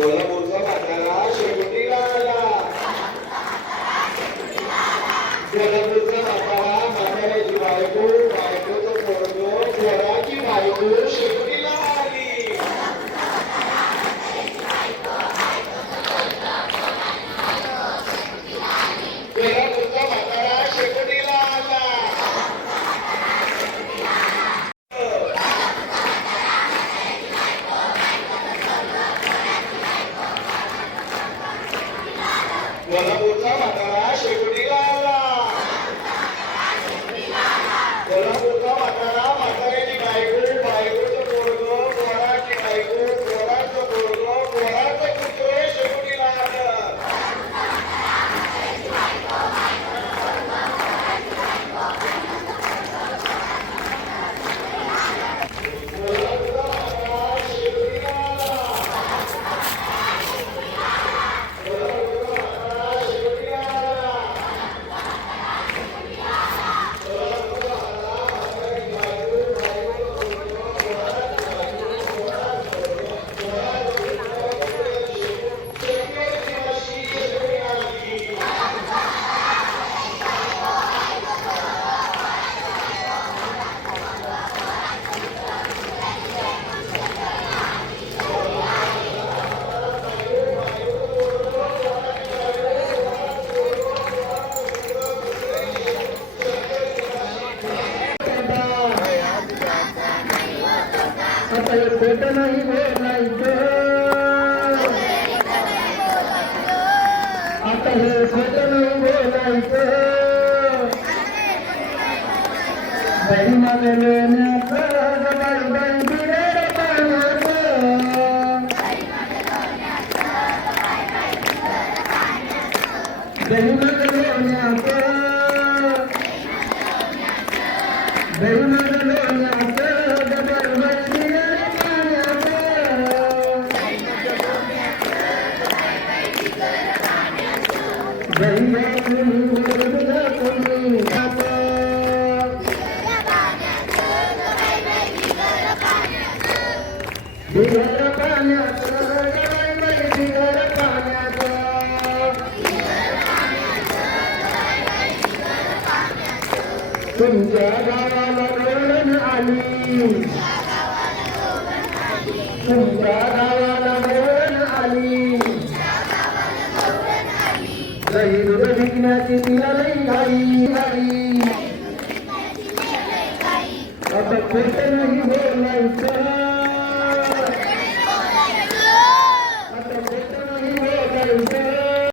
कोल्हापूरचा म्हातारा शेकोटीला आला. कोल्हापूरचा म्हातारा, म्हाताऱ्याची बायको, बायकोचं पोरगं, पोराची बायको शेकोटीला आली. कोल्हापूरचा म्हातारा शेकोटीला आला. कोल्हापूरचा म्हातारा शेकोटीला आला. कोल्हापूरचा म्हातारा, म्हाताऱ्याची बायको, बायकोचं पोरगं, पोराची बायको, पोराचं पोरगं, पोराचं कुत्रं शेकोटीला आलं. कोल्हापूरचा म्हातारा शेकोटीला आला. आता हे खोट नाही बोलायचं, आता हे खोट नाही बोलायचं. बाई मला लेण्याचं, बाई बाई बिगर पाण्याचं. बाई मला लेण्याचं, बाई मला लेण्याचं. तुमच्या गावाला धरण आली, तुमच्या गावाला धरण आली. लई दूध विकण्याची तिला लई घाई. आता खोट नाही बोलायचं,